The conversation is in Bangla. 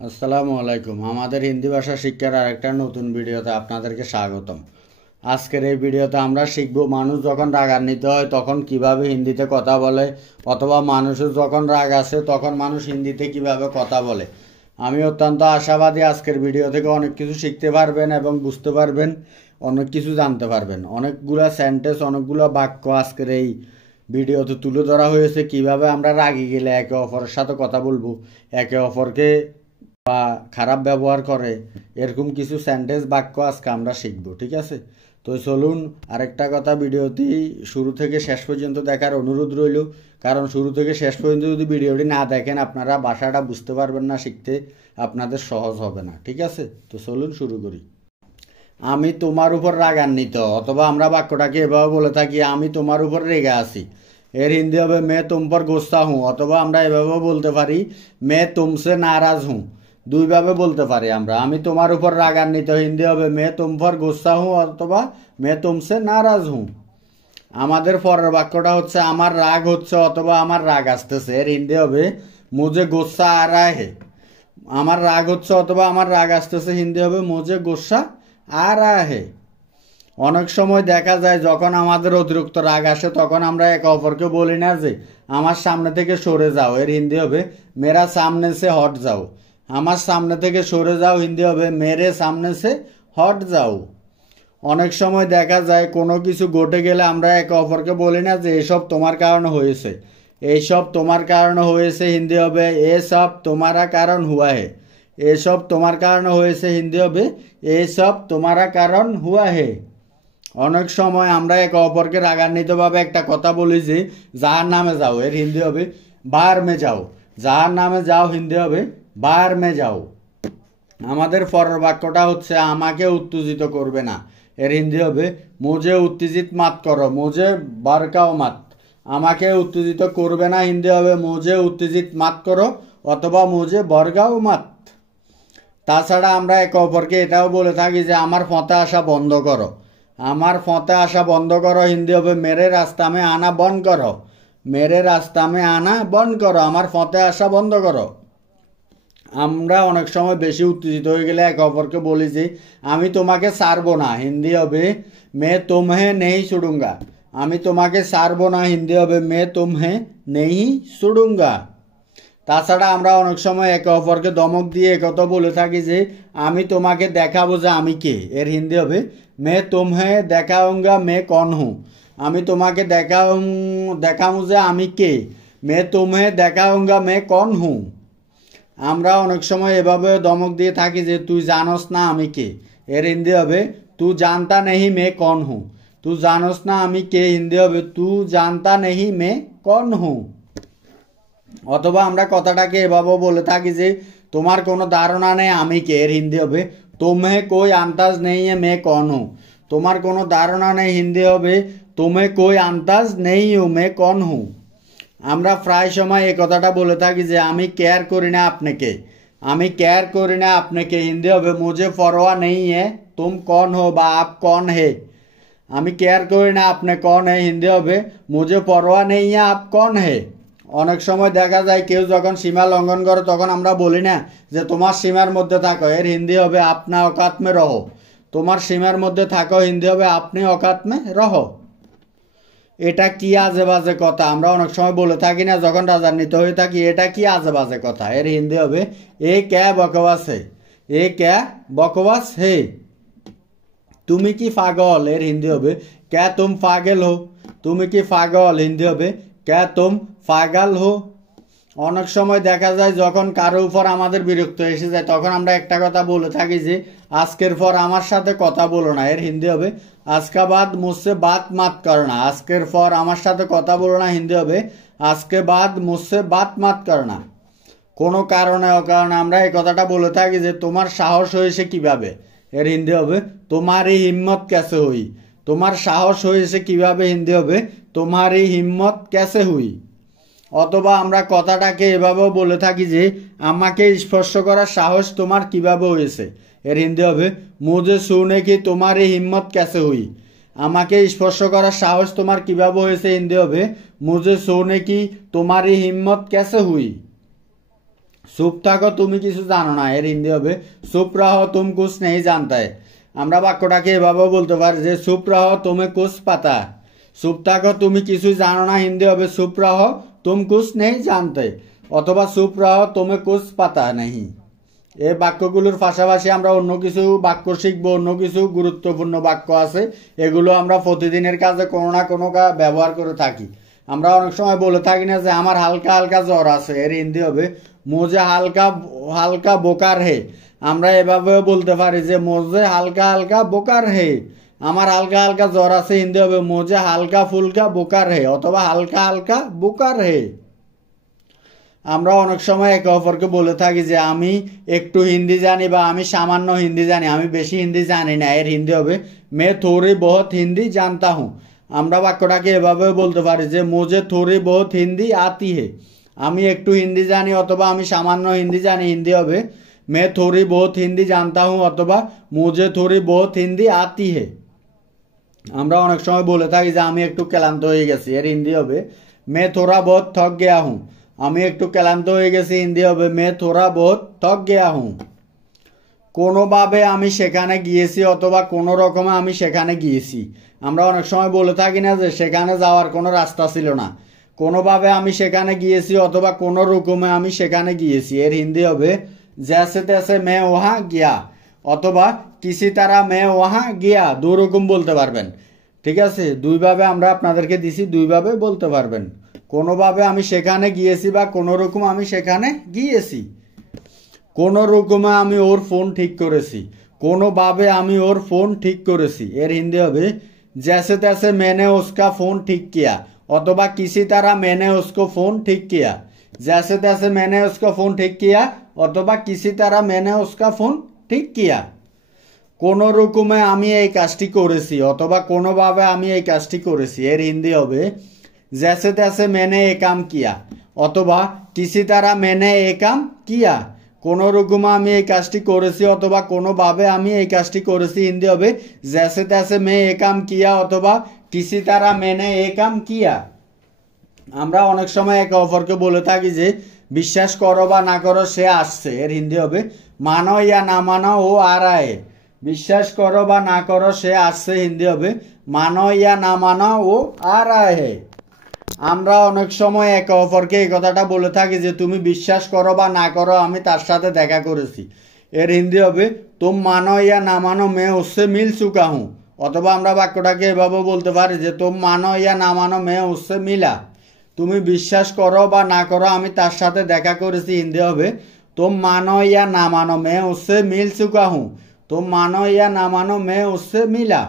আসসালামু আলাইকুম। আমাদের হিন্দি ভাষা শিক্ষার আরেকটা নতুন ভিডিওতে আপনাদেরকে স্বাগতম। আজকের এই ভিডিওতে আমরা শিখব মানুষ যখন রাগান্বিত হয় তখন কিভাবে হিন্দিতে কথা বলে, অথবা মানুষের যখন রাগ আসে তখন মানুষ হিন্দিতে কিভাবে কথা বলে। আমি অত্যন্ত আশাবাদী আজকের ভিডিও থেকে অনেক কিছু শিখতে পারবেন এবং বুঝতে পারবেন, অনেক কিছু জানতে পারবেন। অনেকগুলো সেন্টেন্স, অনেকগুলো বাক্য আজকের এই ভিডিওতে তুলে ধরা হয়েছে। কিভাবে আমরা রাগি গেলে একে অপরের সাথে কথা বলবো, একে অপরকে বা খারাপ ব্যবহার করে, এরকম কিছু সেন্টেন্স বাক্য আজকে আমরা শিখব। ঠিক আছে, তো চলুন। আরেকটা কথা, ভিডিওটি শুরু থেকে শেষ পর্যন্ত দেখার অনুরোধ রইল, কারণ শুরু থেকে শেষ পর্যন্ত যদি ভিডিওটি না দেখেন আপনারা ভাষাটা বুঝতে পারবেন না, শিখতে আপনাদের সহজ হবে না। ঠিক আছে, তো চলুন শুরু করি। আমি তোমার উপর রাগান্বিত, অথবা আমরা বাক্যটাকে এভাবে বলে থাকি, আমি তোমার উপর রেগে আছি। এর হিন্দি হবে মে তুম পর গুস্সা হুঁ, অথবা আমরা এভাবেও বলতে পারি মে তুমসে নারাজ হুঁ। দুইভাবে বলতে পারি আমরা। আমি তোমার উপর রাগান্বিত হিন্দি হবে মে তুম পর গুস্সা হুঁ, অথবা মে তুমসে নারাজ হুঁ। আমাদের পরের বাক্যটা হচ্ছে আমার রাগ হচ্ছে অথবা আমার রাগ আসতেছে। এর হিন্দি হবে মুঝে গুস্সা আ রা হে। আমার রাগ হচ্ছে অথবা আমার রাগ আসতেছে হিন্দি হবে মুঝে গুস্সা আ রা হে। অনেক সময় দেখা যায় যখন আমাদের অতিরিক্ত রাগ আসে তখন আমরা একে অপরকে বলি না যে আমার সামনে থেকে সরে যাও। এর হিন্দি হবে মেরা সামনে সে হট যাও। আমার সামনে থেকে সরে যাও হিন্দি হবে মেরে সামনে সে হট যাও। অনেক সময় দেখা যায় কোনো কিছু ঘটে গেলে আমরা একে অপরকে বলি না যে এসব তোমার কারণে হয়েছে। এইসব তোমার কারণে হয়েছে হিন্দি হবে এ সব তোমারা কারণ হুয়া হে। এসব তোমার কারণে হয়েছে হিন্দি হবে এ সব তোমারা কারণ হুয়া হে। অনেক সময় আমরা একে অপরকে রাগান্বিতভাবে একটা কথা বলি যে যার নামে যাও। এর হিন্দি হবে বার মে যাও। যার নামে যাও হিন্দি হবে বার মে যাও। আমাদের পরের বাক্যটা হচ্ছে আমাকে উত্তেজিত করবে না। এর হিন্দি হবে মুঝে উত্তেজিত মাত করো, মুঝে বারকাও মাত। আমাকে উত্তেজিত করবে না হিন্দি হবে মুঝে উত্তেজিত মাত করো, অথবা মুঝে বরগাও মাত। তাছাড়া আমরা একে অপরকে এটাও বলে থাকি যে আমার ফতে আসা বন্ধ করো। আমার ফতে আসা বন্ধ করো হিন্দি হবে মেরে রাস্তা মে আনা বন্ধ করো। মেরে রাস্তা মে আনা বন্ধ করো, আমার ফতে আসা বন্ধ করো। আমরা অনেক সময় বেশি উত্তেজিত হয়ে গেলে একে অপরকে বলি যে আমি তোমাকে ছাড়বো না হিন্দি হবে মে তুমহে নেই ছুড়ুঙ্গা। আমি তোমাকে ছাড়বো না হিন্দি হবে মে তুমহে নেই ছুড়ুঙ্গা। তাছাড়া আমরা অনেক সময় একে অপরকে ধমক দিয়ে একথা বলে থাকি যে আমি তোমাকে দেখাবো যে আমি কে। এর হিন্দি হবে মে তুমহে দেখাউঙ্গা মে কন হুঁ। আমি তোমাকে দেখাবো যে আমি কে, মে তুমহে দেখাউঙ্গা মে কন হুঁ। আমরা অনেক সময় এভাবে ধমক দিয়ে থাকি যে তুই জানোস না আমি কে। এর হিন্দি হবে তু জানতা নেহি মে কন হুঁ। তু জানোস না আমি কে হিন্দি হবে তু জানতা নেহি মে কন হুঁ। অথবা আমরা কথাটাকে এভাবেও বলে থাকি যে তোমার কোনো ধারণা নেই আমি কে। এর হিন্দি হবে তোমে কোই আন্দাজ নেই মে কন হুঁ। তোমার কোনো ধারণা নেই হিন্দি হবে তোমে কোই আন্দাজ নেই মে কন হুঁ। আমরা প্রায় সময় এই কথাটা বলে থাকি যে আমি কেয়ার করি না আপনাকে। আমি কেয়ার করি না আপনাকে হিন্দি হবে মুঝে পরোয়া নেই হে তুম কন হো বা আপ কন হে। আমি কেয়ার করি না আপনি কন হে হিন্দি হবে মুঝে পরোয়া নেই হে আপ কন হে। অনেক সময় দেখা যায় কেউ যখন সীমা লঙ্ঘন করে তখন আমরা বলি না যে তোমার সীমার মধ্যে থাকো। এর হিন্দি হবে আপনা অকাত মে রহো। তোমার সীমার মধ্যে থাকো হিন্দি হবে আপনি অকাত মে রহো। এটা কি আজে বাজে কথা আমরা অনেক সময় বলে থাকি না যখন রাগান্বিত হয়ে থাকি, এটা কি আজে বাজে কথা। এর হিন্দি হবে এ ক্যা বকবাস হে। এ ক্যা বকবাস হে। তুমি কি পাগল। এর হিন্দি হবে ক্যা তুম পাগল হো। তুমি কি পাগল হিন্দি হবে ক্যা তুম পাগল হো। অনেক সময় দেখা যায় যখন কারো উপর আমাদের বিরক্ত এসে যায় তখন আমরা একটা কথা বলে থাকি যে আজকের পর আমার সাথে কথা বলো না। এর হিন্দি হবে আজকা বাদ মুঝসে বাত মাত করনা। আজকের পর আমার সাথে কথা বলো না হিন্দি হবে আজকে বাদ মুঝসে বাত মাত করনা। কোনো কারণে অকারণে আমরা এই কথাটা বলে থাকি যে তোমার সাহস হয়েছে কিভাবে। এর হিন্দি হবে তোমারই হিম্মত ক্যাসে হুই। তোমার সাহস হয়েছে কিভাবে হিন্দি হবে তোমারই হিম্মত ক্যাসে হুই। অথবা আমরা কথাটাকে এভাবেও বলে থাকি যে আমাকে স্পর্শ করার সাহস তোমার কিভাবে হয়েছে। এর হিন্দি হবে মুঝে শুনে কি তোমারই হিম্মত ক্যাসে হুই। আমাকে স্পর্শ করার সাহস তোমার কিভাবে হয়েছে হিন্দি হবে মুঝে শুনে কি তোমারই হিম্মত ক্যাসে হুই। চুপ থাকো তুমি কিছু জানো না, এর হিন্দি হবে চুপ রহো তুম কুছ নেই জানতা হ্যায়। আমরা বাক্যটাকে এভাবেও বলতে পারি যে চুপ রহো তুমি কুছ পাতা। চুপ থাকো তুমি কিছু জানো না, হিন্দি হবে চুপ রহো তুম কুছ নেই জানতে, অথবা চুপ রহো তুমি কুছ পাতা নেই। এই বাক্যগুলোর পাশাপাশি আমরা অন্য কিছু বাক্য শিখবো, অন্য কিছু গুরুত্বপূর্ণ বাক্য আছে, এগুলো আমরা প্রতিদিনের কাজে কোনো না কোনো ব্যবহার করে থাকি। আমরা অনেক সময় বলে থাকি না যে আমার হালকা হালকা জ্বর আছে, এর হিন্দি হবে মুঝে হালকা হালকা বোকার হে। আমরা এভাবেও বলতে পারি যে মুঝে হালকা হালকা বোকার হে, আমার হালকা হালকা জ্বর আছে, হিন্দি হবে মুঝে হালকা ফুলকা বোকার হে, অথবা হালকা হালকা বোকার হে। আমরা অনেক সময় একে অপরকে বলে থাকি যে আমি একটু হিন্দি জানি বা আমি সামান্য হিন্দি জানি, আমি বেশি হিন্দি জানি না, এর হিন্দি হবে মে থোড়ি বহুত হিন্দি জানতা হুঁ। আমরা বাক্যটাকে এভাবেও বলতে পারি যে মুঝে থোড়ি বহুত হিন্দি আতি হে, আমি একটু হিন্দি জানি অথবা আমি সামান্য হিন্দি জানি, হিন্দি হবে মে থোড়ি বহুত হিন্দি জানতা হুঁ অথবা মুঝে থোড়ি বহুত হিন্দি আতি হে। আমরা অনেক সময় বলে থাকি যে আমি একটু ক্লান্ত হয়ে গেছি, এর হিন্দি হবে মে থোড়া বহুত থক গেয়া হুঁ, আমি একটু ক্লান্ত হয়ে গেছি, হিন্দি হবে মে থোড়া বহুত থক গেয়া হুঁ। কোনোভাবে আমি সেখানে গিয়েছি অথবা কোনো রকমে আমি সেখানে গিয়েছি। আমরা অনেক সময় বলে থাকি না যে সেখানে যাওয়ার কোনো রাস্তা ছিল না, কোনোভাবে আমি সেখানে গিয়েছি অথবা কোনো রকমে আমি সেখানে গিয়েছি, এর হিন্দি হবে জैसे तैसे मैं वहाँ গিয়া, অথবা কিসি তারা মে ওয়াহা গিয়া, দু রকম বলতে পারবেন। ঠিক আছে, দুইভাবে আমরা আপনাদেরকে দিছি, দুইভাবে বলতে পারবেন। কোনোভাবে আমি সেখানে গিয়েছি বা কোনো রকম আমি সেখানে গিয়েছি। কোনো রকমে আমি ওর ফোন ঠিক করেছি, কোনোভাবে আমি ওর ফোন ঠিক করেছি, এর হিন্দি হবে जैसे तैसे मैंने उसका फोन ठीक किया, অথবা किसी तरह मैंने उसको फोन ठीक किया। जैसे तैसे मैंने उसका फोन ठीक किया অথবা किसी तरह मैंने उसका फोन ঠিক किया। কোনো রকমে আমি এই কাজটি করেছি অথবা কোনোভাবে আমি এই কাজটি করেছি, এর হিন্দি হবে जैसे तैसे मैंने ये काम किया অথবা किसी तरह मैंने ये काम किया। কোনো রকমে আমি এই কাজটি করেছি অথবা কোনোভাবে আমি এই কাজটি করেছি, হিন্দি হবে जैसे तैसे मैं ये काम किया অথবা किसी तरह मैंने ये काम किया। আমরা অনেক সময় একে অপরকে বলে থাকি যে বিশ্বাস করো বা না করো সে আসছে, এর হিন্দি হবে মানো ইয়া না মানো ও আ রা হে। বিশ্বাস করো বা না করো সে আসছে, হিন্দি হবে মানো ইয়া না মানো ও আ রা হে। আমরা অনেক সময় একে অপরকে এই কথাটা বলে থাকি যে তুমি বিশ্বাস করো বা না করো আমি তার সাথে দেখা করেছি, এর হিন্দি হবে তুম মানো ইয়া না মানো মে উসসে মিল চুকা হুঁ। অথবা আমরা বাক্যটাকে এভাবে বলতে পারি যে তুম মানো ইয়া না মানো মে উসসে মিলা, তুমি বিশ্বাস করো বা না করো আমি তার সাথে দেখা করেছি, হিন্দি হবে তুম মানো ইয়া না মানো মে উসসে মিল চুকা হুঁ, তুম মানো ইয়া না মানো মে উসসে মিলা।